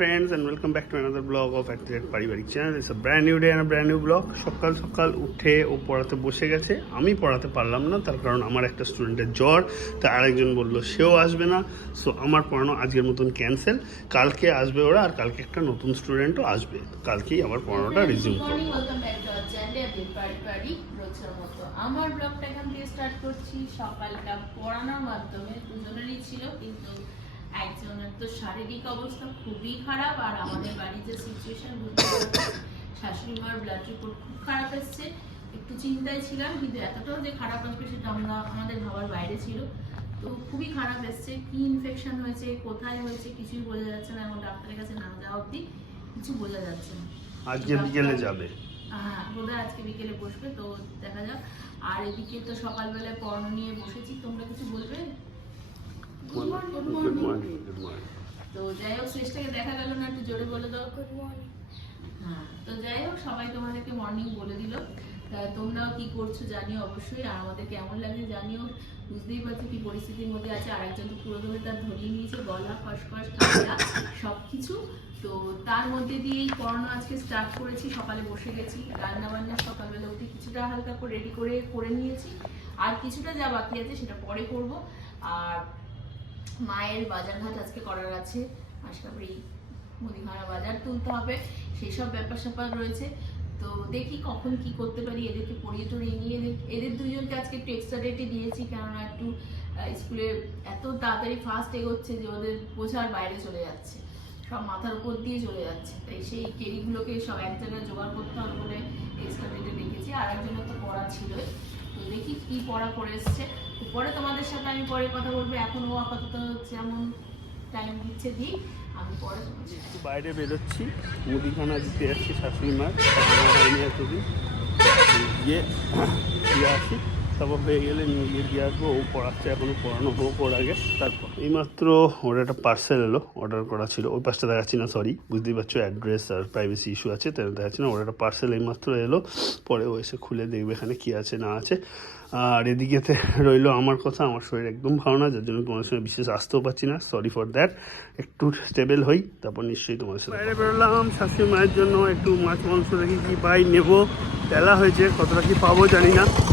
friends and welcome back to another vlog of Activate পারিবারিক channel it's a brand new day and brand new vlog সকাল সকাল উঠে ও পড়াতে বসে গেছে। আমি পড়াতে পারলাম না তার কারণ আমার একটা স্টুডেন্টের জ্বর তা আরেকজন বলল সেও আসবে না। সো আমার পড়ানো আজকের মতন ক্যান্সেল কালকে আসবে ওরা আর কালকে একটা নতুন স্টুডেন্টও আসবে। কালকেই আবার পড়ানোটা রিজিউম করব। ওয়েলকাম ব্যাক টু আমার ব্লগটা এখান থেকে স্টার্ট করছি। সকালটা পড়ানোর মাধ্যমে দুজনেরই ছিল কিন্তু একজনের তো শারীরিক অবস্থা খুবই খারাপ আর আমাদের বাড়ির যে সিচুয়েশন শাশুড়ি মার ব্লাড রিপোর্ট খুব খারাপ এসছে। একটু চিন্তায় ছিলাম কিন্তু এতটাও যে খারাপ আসবে সেটা আমরা আমাদের ভাবার বাইরে ছিল। তো খুবই খারাপ এসছে। কি ইনফেকশন হয়েছে কোথায় হয়েছে কিছুই বোঝা যাচ্ছে না এবং ডাক্তারের কাছে না যাওয়া অবধি কিছু বোঝা যাচ্ছে না। আজকে বিকেলে যাবে। হ্যাঁ বোধহয় আজকে বিকেলে বসবে তো দেখা যাক। আর এদিকে তো সকালবেলায় পড়ানো নিয়ে বসেছি তোমরা কিছু বলবে? Good morning good morning good morning তো যাই হোক শেষটাকে দেখা গেল না একটু জোরে বলে দাও। গুড মর্নিং হ্যাঁ তো যাই হোক সবাই তোমাদেরকে মর্নিং বলে দিল। তোমরাও কি করছ জানিও অবশ্যই আর আমাদের কেমন লাগে জানিও। বুঝতেই পারছ কি পরিস্থিতির মধ্যে আছে আর একজন তো পুরোদমে তার ধরিয়ে নিয়েছে গলা খসখস ঠান্ডা সব কিছু তো তার মধ্যে দিয়েই পড়ানো আজকে স্টার্ট করেছি সকালে বসে গেছি রান্না বান্না সকালবেলা উঠে কিছুটা হালকা করে রেডি করে করে নিয়েছি। আর কিছুটা যা বাকি আছে সেটা পরে করব। আর মায়ের বাজারঘাট আজকে করার আছে আশকাপড়ি মুদিখানা বাজার তুলতে হবে সেই সব ব্যাপার স্যাপার রয়েছে। তো দেখি কখন কি করতে পারি, এদেরকে পড়িয়ে টড়িয়ে নিয়ে এদের দুজনকে আজকে একটু এক্সট্রা ডেটে দিয়েছি, কেননা একটু স্কুলে এত তাড়াতাড়ি ফাস্ট এগোচ্ছে যে ওদের বোঝার বাইরে চলে যাচ্ছে। সব মাথার উপর দিয়ে চলে যাচ্ছে। তাই সেই কেরিগুলোকে সব এক জায়গায় জোগাড় করতে হবে বলে এক্সট্রা ডেটে রেখেছি। আর একজনের তো পড়া ছিলই। তো দেখি কি পড়া করে এসছে। পরে তোমাদের সাথে আমি পরে কথা বলব। এখন ও আপাতত যেমন টাইম দিচ্ছে দিই আমি পরে একটু বাইরে বেরোচ্ছি। মুদিখানা দিতে যাচ্ছি শাশুড়ি মার। হয়নি এতদিন। গিয়ে আসি। তারপর হয়ে গেলে নিয়ে গিয়ে দিয়ে আসব ও পড়াচ্ছে এখনও পড়ানো হোক ওর আগে তারপর। এইমাত্র ওর একটা পার্সেল এলো অর্ডার করা ছিল ওই পাশটা দেখাচ্ছি না সরি বুঝতেই পারছ অ্যাড্রেস আর প্রাইভেসি ইস্যু আছে তাই দেখাচ্ছি না ওর একটা পার্সেল এইমাত্র এলো পরে ও এসে খুলে দেখবে এখানে কী আছে না আছে। আর এদিকেতে রইল আমার কথা আমার শরীর একদম ভালো না যার জন্য তোমাদের সঙ্গে বিশেষ আসতেও পারছি না সরি ফর দ্যাট একটু স্টেবল হই তারপর নিশ্চয়ই তোমাদের সাথে বাইরে বেরোলাম শাশুড়ি মায়ের জন্য একটু মাছ মাংস দেখি কি পাই নেব বেলা হয়েছে কতটা কি পাবো জানি না।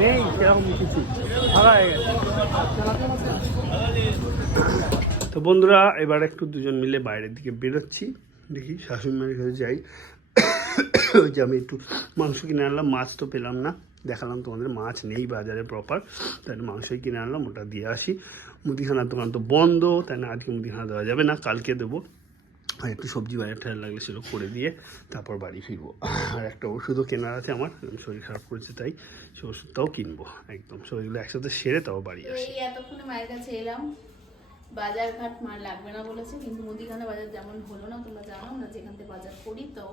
নেই, সেরকম কিছু। তো বন্ধুরা, এবার একটু দুজন মিলে বাইরের দিকে বেরোচ্ছি। দেখি শাশুড়ি মায়ের কাছে যাই। ওই যে আমি একটু মাংস কিনে আনলাম, মাছ তো পেলাম না। দেখালাম তোমাদের মাছ নেই বাজারে প্রপার তাই মাংসই কিনে আনলাম, ওটা দিয়ে আসি। মুদিখানার দোকান তো বন্ধ, তাই না আজকে মুদিখানা দেওয়া যাবে না, কালকে দেবো। আর একটু সবজি বাজার টাজার লাগলে সেগুলো করে দিয়ে তারপর বাড়ি ফিরবো। আর একটা ওষুধও কেনার আছে আমার শরীর খারাপ করেছে, তাই সে ওষুধটাও কিনবো, একদম। সবগুলো একসাথে সেরে তাও বাড়ি আসি। এতক্ষণে মায়ের কাছে এলাম। বাজার ঘাট মার লাগবে না বলেছে কিন্তু মুদিখানা বাজার যেমন হলো না তোমরা জানো আমরা যেখান থেকে বাজার করি তো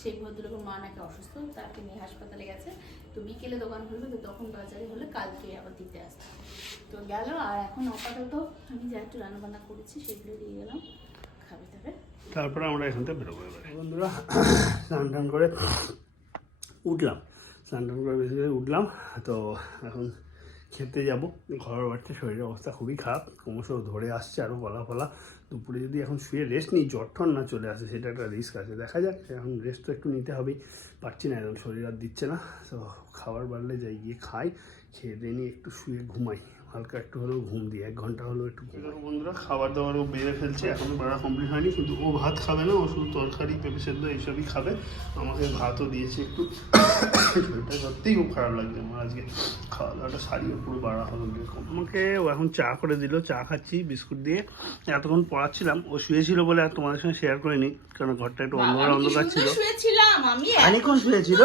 সেই ভদ্রলোকের মা নাকি অসুস্থ তাকে নিয়ে হাসপাতালে গেছে। তো বিকেলে দোকান খুলবে তো তখন বাজারে হলে কালকে আবার দিতে আসতে তো গেল আর এখন আপাতত আমি যা একটু রান্না বান্না করেছি সেগুলো দিয়ে গেলাম। খাবে তবে। তারপরে আমরা এখান থেকে বেরোবো এবারে। বন্ধুরা স্নান টান করে উঠলাম। স্নান টান করে বেশি করে উঠলাম তো এখন খেতে যাব। ঘরের বাড়িতে শরীরের অবস্থা খুবই খারাপ। ক্রমশ ধরে আসছে আরও গলা ফলা দুপুরে যদি এখন শুয়ে রেস্ট নিই, জ্বর না চলে আসে, সেটা একটা রিস্ক আছে। দেখা যাক, এখন রেস্ট তো একটু নিতে হবেই। পারছি না এখন শরীর আর দিচ্ছে না। তো খাবার বাড়লে যাই, গিয়ে খাই, খেয়ে দিয়ে নিয়ে একটু শুয়ে ঘুমাই। হালকা একটু হলেও ঘুম দিই, এক ঘণ্টা হলেও একটু বন্ধুরা, খাবার দাবারও বেড়ে ফেলছে, এখনও বেড়া কমপ্লিট হয়নি, কিন্তু ও ভাত খাবে না, ও শুধু তরকারি, পেঁপে সেদ্ধ এইসবই খাবে। আমাকে ভাতও দিয়েছে একটু। শরীরটা সত্যিই খুব খারাপ লাগছে আমার আজকে। খাওয়া দাওয়াটা সারিয়ে পুরো বাড়া হলো এরকম আমাকে ও এখন চা করে দিল চা খাচ্ছি বিস্কুট দিয়ে। এতক্ষণ পড়াচ্ছিলাম ও শুয়েছিল বলে আর তোমাদের সঙ্গে শেয়ার করিনি কারণ ঘরটা একটু অন্ধকার অন্ধকার ছিল। খানিক্ষণ শুয়েছিল?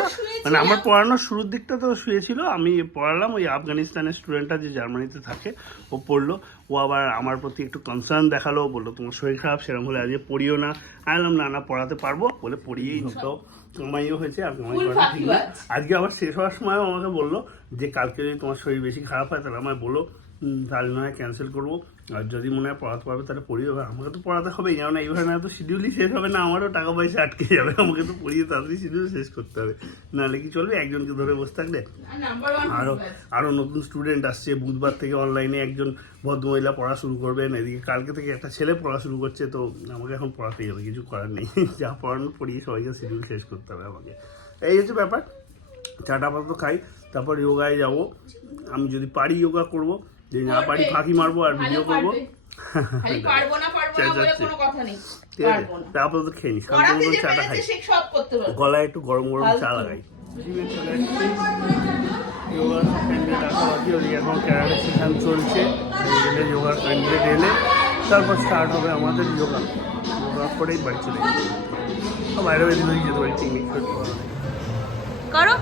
মানে আমার পড়ানোর শুরুর দিকটা তো শুয়েছিল আমি পড়ালাম ওই আফগানিস্তানের স্টুডেন্টটা যে জার্মানিতে থাকে ও পড়ল। ও আবার আমার প্রতি একটু কনসার্ন দেখাল বলল তোমার শরীর খারাপ সেরকম হলে আজকে পড়িও না। আনলাম না না পড়াতে পারব বলে পড়িয়েই তো কামাইও হয়েছে আর তোমার আজকে আবার শেষ হওয়ার সময়ও আমাকে বলল যে কালকে যদি তোমার শরীর বেশি খারাপ হয় তাহলে আমায় বলো। তাহলে নয় ক্যান্সেল করব। আর যদি মনে হয় পড়াতে পারবে তাহলে পড়িয়ে হবে আমাকে তো পড়াতে হবেই যেমন এইভাবে না তো শিডিউলই শেষ হবে না আমারও টাকা পয়সা আটকে যাবে। আমাকে তো পড়িয়ে তাড়াতাড়ি শিডিউল শেষ করতে হবে। নাহলে কি চলবে? একজনকে ধরে বসে থাকলে আরও আরও নতুন স্টুডেন্ট আসছে বুধবার থেকে অনলাইনে একজন ভদ্রমহিলা পড়া শুরু করবেন। এদিকে কালকে থেকে একটা ছেলে পড়া শুরু করছে তো আমাকে এখন পড়াতেই হবে কিছু করার নেই। যা পড়ানো পড়িয়ে সবাইকে শিডিউল শেষ করতে হবে আমাকে। এই হচ্ছে ব্যাপার। চাটা আপাতত খাই তারপর যোগায় যাব। আমি যদি পারি যোগা করব যদি না পারি ফাঁকি মারবো আর ভিডিও করব? খালি পারব না পারব না বলে কোনো কথা নেই। ঠিক আছে না। তা খেয়ে নি। শান্ত মতন চাটা খাই। গলায় একটু গরম গরম চা লাগাই। যোগার ক্যান্ডিডেট আসা বাকি ওদিকে এখন ক্যারাটে সেশন চলছে। এলে যোগার ক্যান্ডিডেট এলে। তারপর স্টার্ট হবে আমাদের যোগা যোগা করেই বাড়ি চলে যাবে বাইরে দিকে যেতে পারি পিকনিক করতে পারব। করো।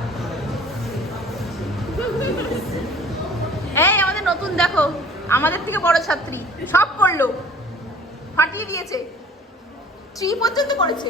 আমাদের দেখো আমাদের থেকে বড় ছাত্রী সব করল ফাটিয়ে দিয়েছে থ্রি পর্যন্ত করেছে।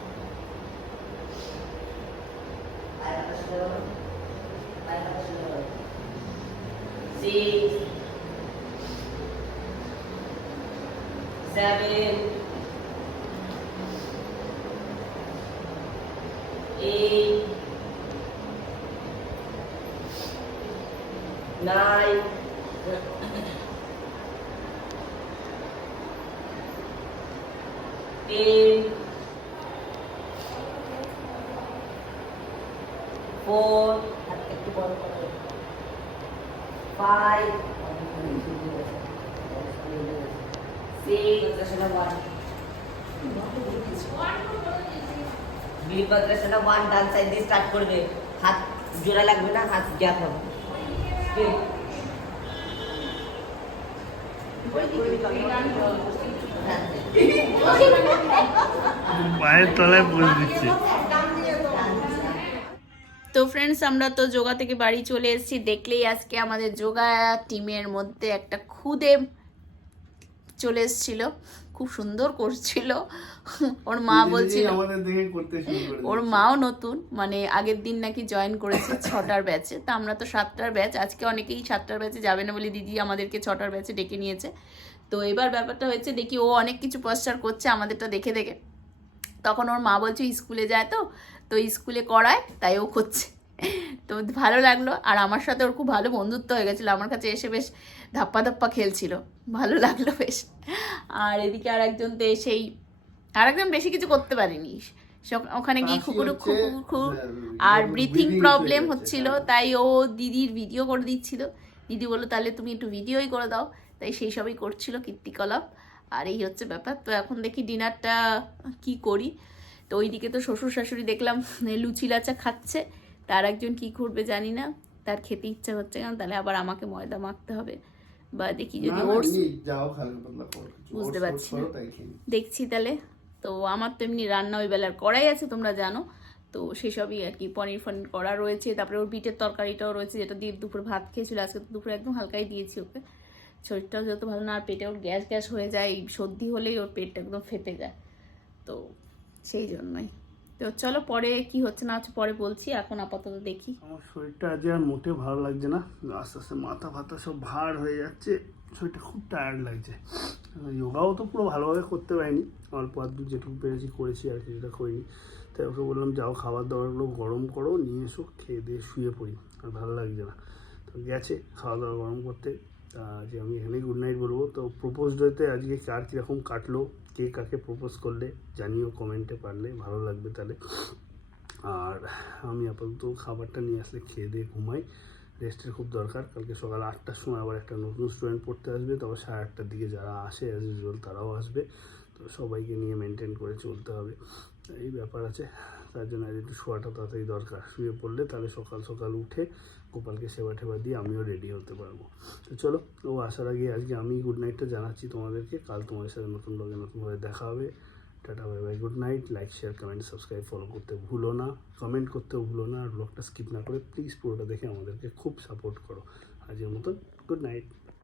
love, Six, seven, eight, nine, ten. Four, একটু বড় করো। ডান সাইড দিয়ে স্টার্ট করবে হাত জোড়া লাগবে না হাত গ্যাপ হবে। পায়ের তলায় বসে দিচ্ছে তো ফ্রেন্ডস আমরা তো যোগা থেকে বাড়ি চলে এসেছি। দেখলেই আজকে আমাদের যোগা টিমের মধ্যে একটা খুদে চলে এসেছিল। খুব সুন্দর করছিল। ওর মা বলছিল ওর মাও নতুন। মানে আগের দিন নাকি জয়েন করেছে ছটার ব্যাচে তা আমরা তো সাতটার ব্যাচ আজকে অনেকেই সাতটার ব্যাচে যাবে না বলে দিদি আমাদেরকে ছটার ব্যাচে ডেকে নিয়েছে। তো এবার ব্যাপারটা হয়েছে দেখি ও অনেক কিছু পোস্টার করছে আমাদেরটা দেখে দেখে। তখন ওর মা বলছে স্কুলে যায় তো? তো স্কুলে করায় তাই ও করছে। তো ভালো লাগল আর আমার সাথে ওর খুব ভালো বন্ধুত্ব হয়ে গেছিল। আমার কাছে এসে বেশ ধাপ্পা ধাপ্পা খেলছিল। ভালো লাগল বেশ। আর এদিকে আর একজন তো এসেই আর একজন বেশি কিছু করতে পারেনি। ওখানে গিয়ে খুকুরু হচ্ছে, খু হ্যাঁ, আর ব্রিথিং প্রবলেম হচ্ছিল তাই ও দিদির ভিডিও করে দিচ্ছিল। দিদি বলল তাহলে তুমি একটু ভিডিওই করে দাও। তাই সেই সবই করছিল কীর্তিকলাপ। আর এই হচ্ছে ব্যাপার। তো এখন দেখি ডিনারটা কি করি। তো ওইদিকে তো শ্বশুর শাশুড়ি দেখলাম লুচি লাচা খাচ্ছে। তার একজন কি করবে জানি না তার খেতে ইচ্ছা হচ্ছে কারণ তাহলে আবার আমাকে ময়দা মাখতে হবে। বা দেখি যদি ওটস বুঝতে পারছি না। দেখছি তাহলে। তো আমার তো এমনি রান্না ওই বেলার করাই আছে তোমরা জানো। তো সেসবই আর কি পনির ফনির করা রয়েছে তারপরে ওর বিটের তরকারিটাও রয়েছে যেটা দিয়ে দুপুরে ভাত খেয়েছিল আজকে তো দুপুরে একদম হালকাই দিয়েছি ওকে। শরীরটাও যত ভালো না আর পেটে ওর গ্যাস গ্যাস হয়ে যায় সর্দি হলেই ওর পেটটা একদম ফেটে যায়। তো সেই জন্যই। তো চলো পরে কি হচ্ছে না হচ্ছে পরে বলছি, এখন আপাতত দেখি। আমার শরীরটা আজ আর মোটেও ভালো লাগছে না, আস্তে আস্তে মাথা ফাতা সব ভার হয়ে যাচ্ছে, শরীরটা খুব টায়ার্ড লাগছে। যোগাও তো পুরো ভালোভাবে করতে পারিনি, অল্প আধটু যেটুকু পেরেছি করেছি আর কিছুটা করিনি। তাই ওকে বললাম, যাও খাবার দাবারগুলো গরম করো, নিয়ে এসো, খেয়ে দিয়ে শুয়ে পড়ি, আর ভালো লাগছে না। তো গেছে, খাওয়া দাওয়া গরম করতে। যে আমি এখানেই গুড নাইট বলব। তো প্রোপোজ ডেতে আজকে কার কীরকম কাটলো, কে কাকে প্রপোজ করলে, জানিও কমেন্টে পারলে, ভালো লাগবে তাহলে। আর আমি আপাতত খাবারটা নিয়ে আসলে খেয়ে দিয়ে ঘুমাই। রেস্টের খুব দরকার, কালকে সকাল আটটার সময় আবার একটা নতুন স্টুডেন্ট পড়তে আসবে, তারপর সাড়ে আটটার দিকে যারা আসে অ্যাজ ইউজুয়াল তারাও আসবে। তো সবাইকে নিয়ে মেনটেন করে চলতে হবে। এই ব্যাপার আছে। তার জন্য আজ একটু শোয়াটা তাড়াতাড়ি দরকার। শুয়ে পড়লে তাহলে সকাল সকাল উঠে গোপালকে সেবা টেবা দিয়ে আমিও রেডি হতে পারব। তো চলো, ও আসার আগে আজকে আমি গুড নাইটটা জানাচ্ছি তোমাদেরকে। কাল তোমাদের সাথে নতুন ব্লগে নতুনভাবে দেখা হবে। Tata bye bye good night like share comment subscribe follow করতে ভুলো না। কমেন্ট করতেও ভুলো না। আর ব্লগটা স্কিপ না করে প্লিজ পুরোটা দেখে আমাদেরকে খুব সাপোর্ট করো। আজকের মতন গুড নাইট